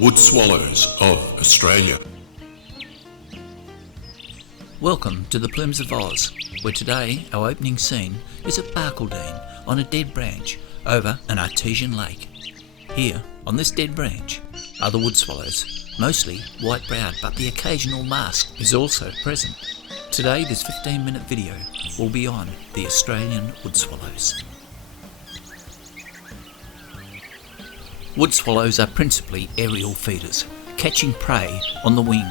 Woodswallows of Australia. Welcome to the Plumes of Oz, where today our opening scene is at Barcaldine on a dead branch over an artesian lake. Here, on this dead branch, are the wood swallows, mostly white-browed, but the occasional mask is also present. Today, this 15-minute video will be on the Australian wood swallows. Wood swallows are principally aerial feeders, catching prey on the wing.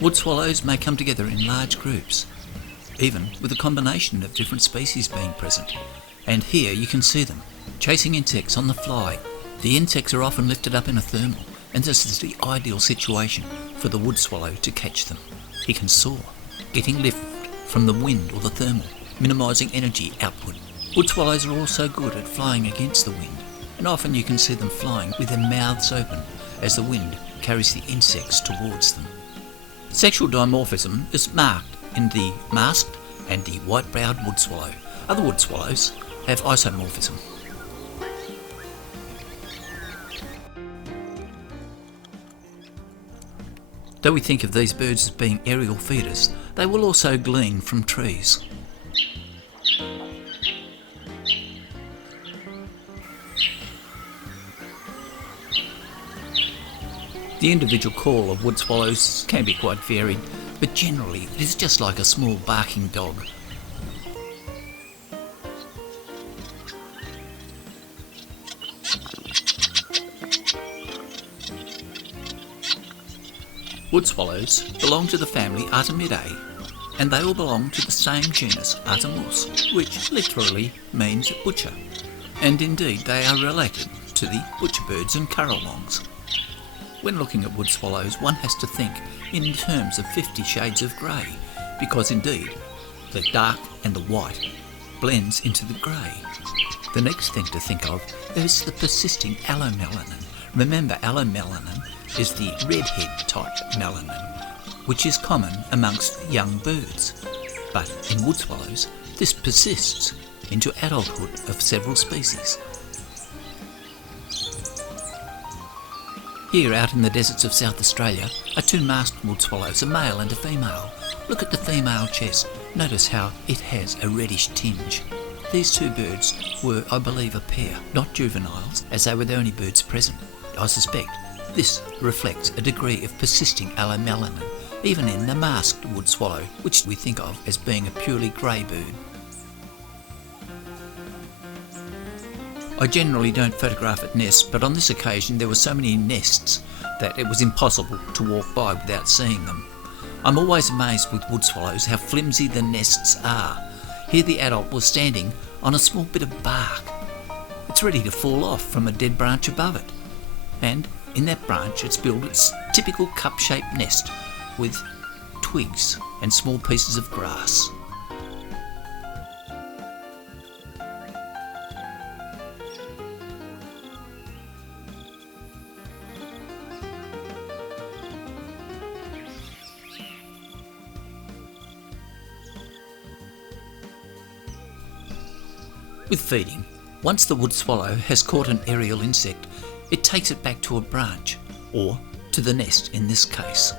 Wood swallows may come together in large groups, even with a combination of different species being present. And here you can see them, chasing insects on the fly. The insects are often lifted up in a thermal, and this is the ideal situation for the wood swallow to catch them. He can soar, getting lift from the wind or the thermal, minimising energy output. Wood swallows are also good at flying against the wind, and often you can see them flying with their mouths open as the wind carries the insects towards them. Sexual dimorphism is marked in the masked and the white-browed wood swallow. Other wood swallows have isomorphism. Though we think of these birds as being aerial feeders, they will also glean from trees. The individual call of wood swallows can be quite varied, but generally it is just like a small barking dog. Wood swallows belong to the family Artemidae, and they all belong to the same genus Artemus, which literally means butcher, and indeed they are related to the butcherbirds and currawongs. When looking at wood swallows, one has to think in terms of 50 shades of grey, because indeed the dark and the white blends into the grey. The next thing to think of is the persisting allomelanin. Remember, allomelanin is the redhead type melanin, which is common amongst young birds. But in wood swallows, this persists into adulthood of several species. Here out in the deserts of South Australia are two masked wood swallows, a male and a female. Look at the female chest. Notice how it has a reddish tinge. These two birds were, I believe, a pair, not juveniles, as they were the only birds present. I suspect this reflects a degree of persisting allomelanin, even in the masked wood swallow, which we think of as being a purely grey bird. I generally don't photograph at nests, but on this occasion there were so many nests that it was impossible to walk by without seeing them. I'm always amazed with wood swallows how flimsy the nests are. Here the adult was standing on a small bit of bark. It's ready to fall off from a dead branch above it. And in that branch it's built its typical cup-shaped nest with twigs and small pieces of grass. With feeding, once the wood swallow has caught an aerial insect, it takes it back to a branch, or to the nest in this case.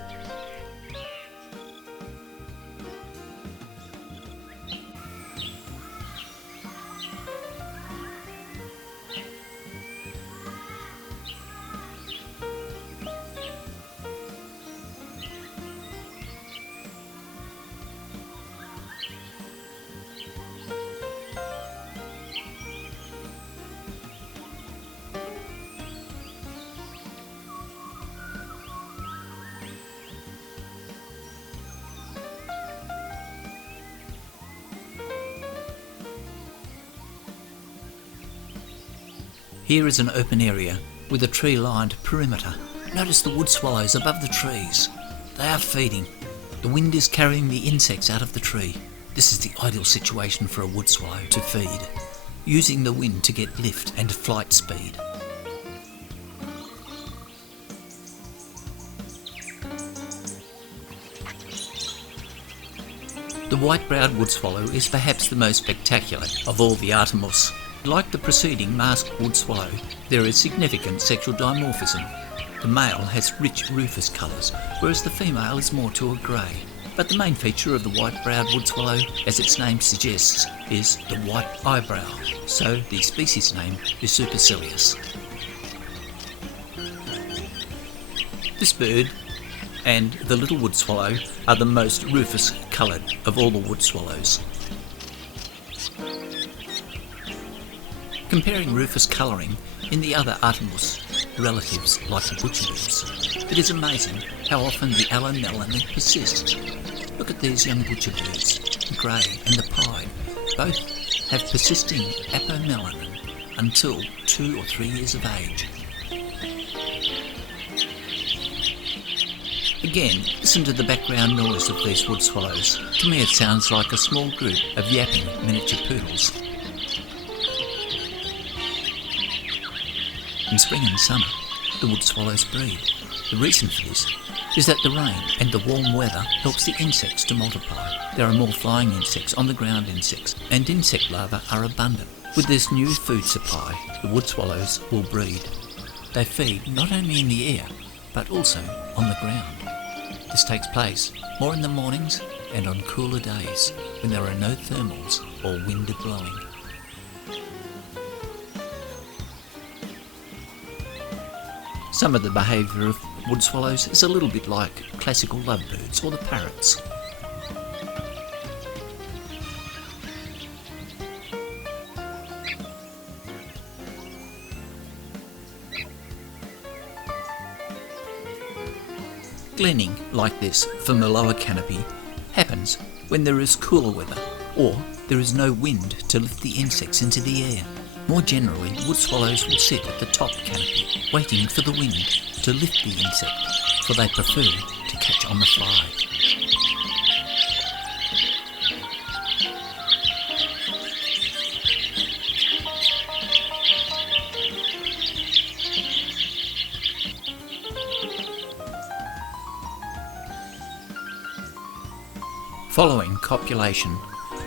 Here is an open area with a tree-lined perimeter. Notice the wood swallows above the trees. They are feeding. The wind is carrying the insects out of the tree. This is the ideal situation for a wood swallow to feed, using the wind to get lift and flight speed. The white-browed wood swallow is perhaps the most spectacular of all the Artemus. Like the preceding masked wood swallow, there is significant sexual dimorphism. The male has rich rufous colours, whereas the female is more to a grey. But the main feature of the white-browed wood swallow, as its name suggests, is the white eyebrow, so the species name is supercilious. This bird and the little wood swallow are the most rufous coloured of all the wood swallows. Comparing rufous colouring in the other Artemus relatives like the butcherbirds, it is amazing how often the allomelanin persists. Look at these young butcherbirds, the grey and the pied. Both have persisting apomelanin until 2 or 3 years of age. Again, listen to the background noise of these wood swallows. To me it sounds like a small group of yapping miniature poodles. In spring and summer, the wood swallows breed. The reason for this is that the rain and the warm weather helps the insects to multiply. There are more flying insects, on-the-ground insects, and insect larvae are abundant. With this new food supply, the wood swallows will breed. They feed not only in the air, but also on the ground. This takes place more in the mornings and on cooler days when there are no thermals or wind blowing. Some of the behaviour of wood swallows is a little bit like classical lovebirds or the parrots. Gleaning like this from the lower canopy happens when there is cooler weather or there is no wind to lift the insects into the air. More generally, wood swallows will sit at the top canopy, waiting for the wind to lift the insect, for they prefer to catch on the fly. Following copulation,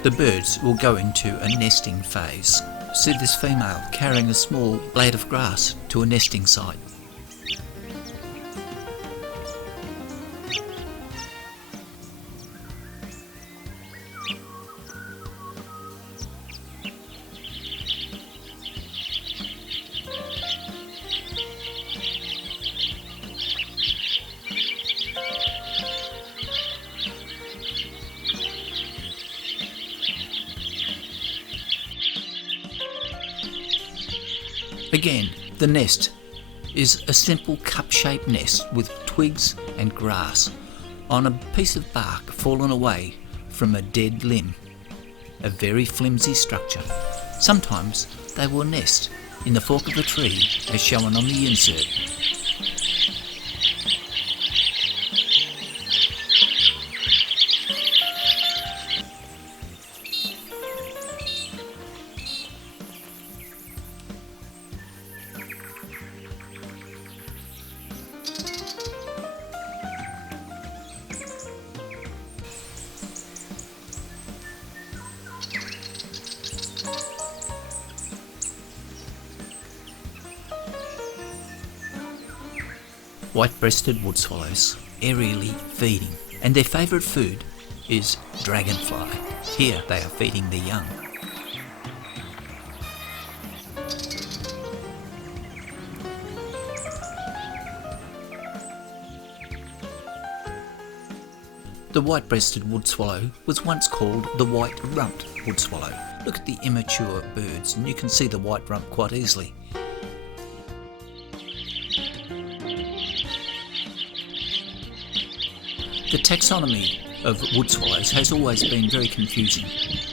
the birds will go into a nesting phase. See this female carrying a small blade of grass to a nesting site. Again, the nest is a simple cup-shaped nest with twigs and grass on a piece of bark fallen away from a dead limb. A very flimsy structure. Sometimes they will nest in the fork of a tree as shown on the insert. White-breasted wood swallows, aerially feeding, and their favourite food is dragonfly. Here they are feeding the young. The white-breasted wood swallow was once called the white-rumped wood swallow. Look at the immature birds and you can see the white rump quite easily. The taxonomy of wood swallows has always been very confusing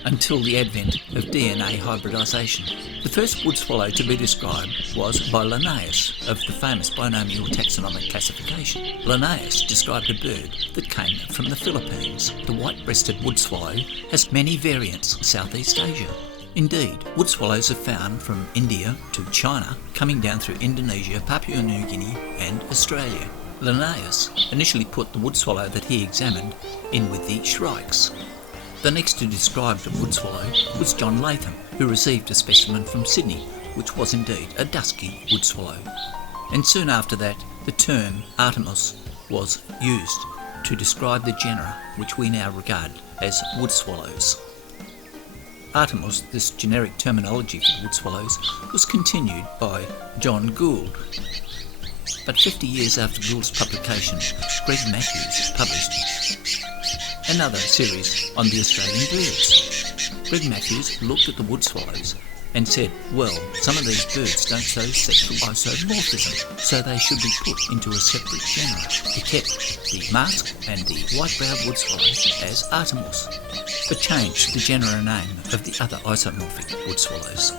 until the advent of DNA hybridisation. The first wood swallow to be described was by Linnaeus of the famous binomial taxonomic classification. Linnaeus described a bird that came from the Philippines. The white-breasted wood swallow has many variants in Southeast Asia. Indeed, wood swallows are found from India to China, coming down through Indonesia, Papua New Guinea and Australia. Linnaeus initially put the wood swallow that he examined in with the shrikes. The next to describe the wood swallow was John Latham, who received a specimen from Sydney, which was indeed a dusky wood swallow. And soon after that, the term Artemis was used to describe the genera which we now regard as wood swallows. Artemis, this generic terminology for wood swallows, was continued by John Gould. But 50 years after Gould's publication, Greg Matthews published another series on the Australian birds. Greg Matthews looked at the wood swallows and said, well, some of these birds don't show sexual isomorphism, so they should be put into a separate genera. He kept the mask and the white-browed wood swallow as Artemis, but changed the genera name of the other isomorphic wood swallows.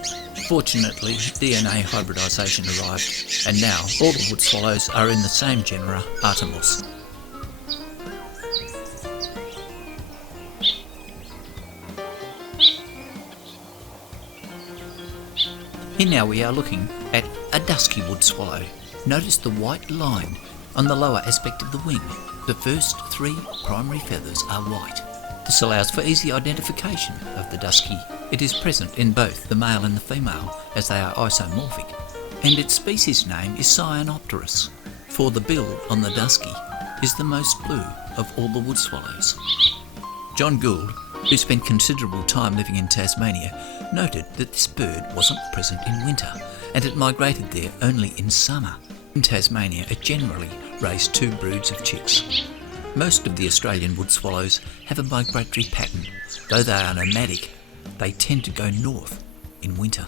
Fortunately, DNA hybridisation arrived, and now all the wood swallows are in the same genera, Artemis. Here now we are looking at a dusky wood swallow. Notice the white line on the lower aspect of the wing. The first 3 primary feathers are white. This allows for easy identification of the dusky. It is present in both the male and the female, as they are isomorphic, and its species name is Cyanopterus, for the bill on the dusky is the most blue of all the wood swallows. John Gould, who spent considerable time living in Tasmania, noted that this bird wasn't present in winter, and it migrated there only in summer. In Tasmania, it generally raised 2 broods of chicks. Most of the Australian wood swallows have a migratory pattern. Though they are nomadic, they tend to go north in winter.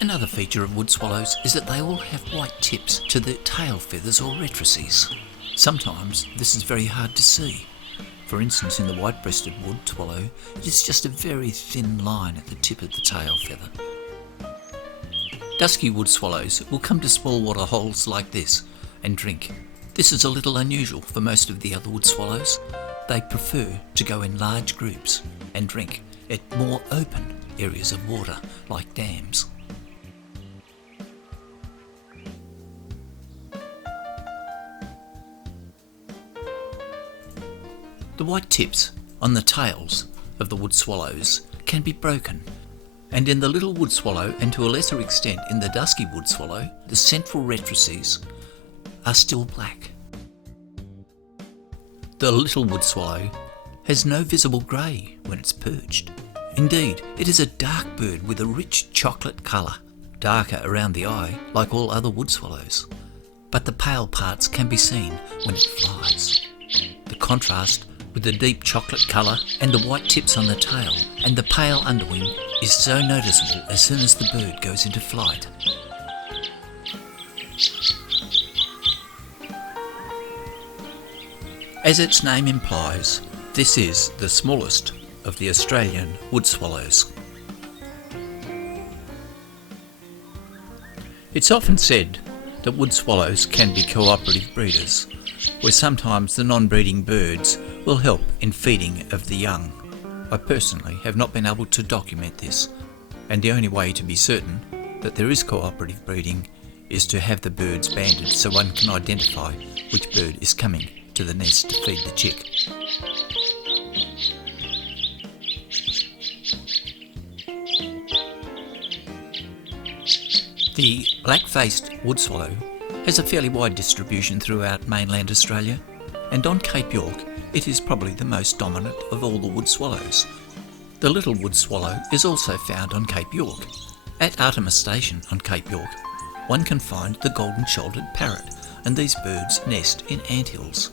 Another feature of wood swallows is that they all have white tips to the tail feathers or rectrices. Sometimes this is very hard to see. For instance, in the white-breasted wood swallow, it is just a very thin line at the tip of the tail feather. Dusky wood swallows will come to small water holes like this and drink. This is a little unusual for most of the other wood swallows. They prefer to go in large groups and drink at more open areas of water, like dams. The white tips on the tails of the wood swallows can be broken, and in the little wood swallow, and to a lesser extent in the dusky wood swallow, the central rectrices are still black. The little wood swallow has no visible grey when it's perched. Indeed, it is a dark bird with a rich chocolate colour, darker around the eye like all other wood swallows, but the pale parts can be seen when it flies. The contrast with the deep chocolate colour and the white tips on the tail and the pale underwing is so noticeable as soon as the bird goes into flight. As its name implies, this is the smallest of the Australian wood swallows. It's often said that wood swallows can be cooperative breeders, where sometimes the non-breeding birds will help in feeding of the young. I personally have not been able to document this, and the only way to be certain that there is cooperative breeding is to have the birds banded so one can identify which bird is coming to the nest to feed the chick. The black-faced wood swallow has a fairly wide distribution throughout mainland Australia, and on Cape York it is probably the most dominant of all the wood swallows. The little wood swallow is also found on Cape York. At Artemis Station on Cape York, one can find the golden-shouldered parrot, and these birds nest in anthills.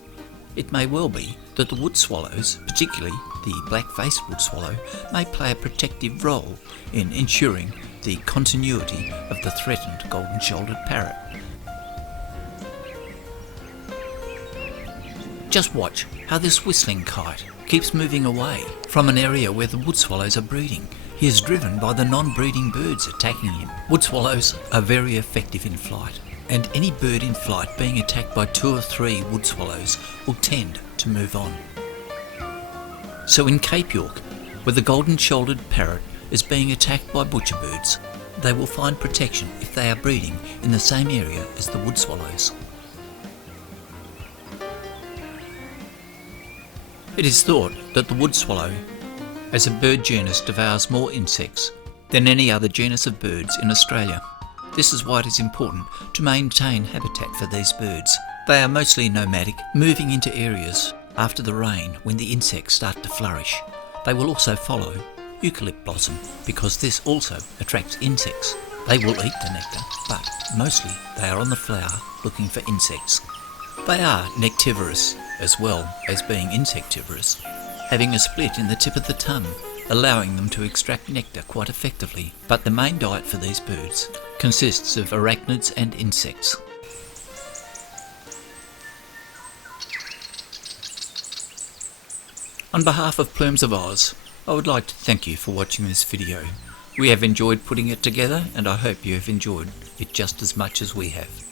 It may well be that the wood swallows, particularly the black-faced wood swallow, may play a protective role in ensuring the continuity of the threatened golden-shouldered parrot. Just watch how this whistling kite keeps moving away from an area where the wood swallows are breeding. He is driven by the non-breeding birds attacking him. Wood swallows are very effective in flight, and any bird in flight being attacked by 2 or 3 wood swallows will tend to move on. So in Cape York, where the golden-shouldered parrot is being attacked by butcherbirds, they will find protection if they are breeding in the same area as the wood swallows. It is thought that the wood swallow as a bird genus devours more insects than any other genus of birds in Australia. This is why it is important to maintain habitat for these birds. They are mostly nomadic, moving into areas after the rain when the insects start to flourish. They will also follow eucalypt blossom because this also attracts insects. They will eat the nectar, but mostly they are on the flower looking for insects. They are nectivorous as well as being insectivorous, having a split in the tip of the tongue, allowing them to extract nectar quite effectively. But the main diet for these birds consists of arachnids and insects. On behalf of Plumes of Oz, I would like to thank you for watching this video. We have enjoyed putting it together and I hope you have enjoyed it just as much as we have.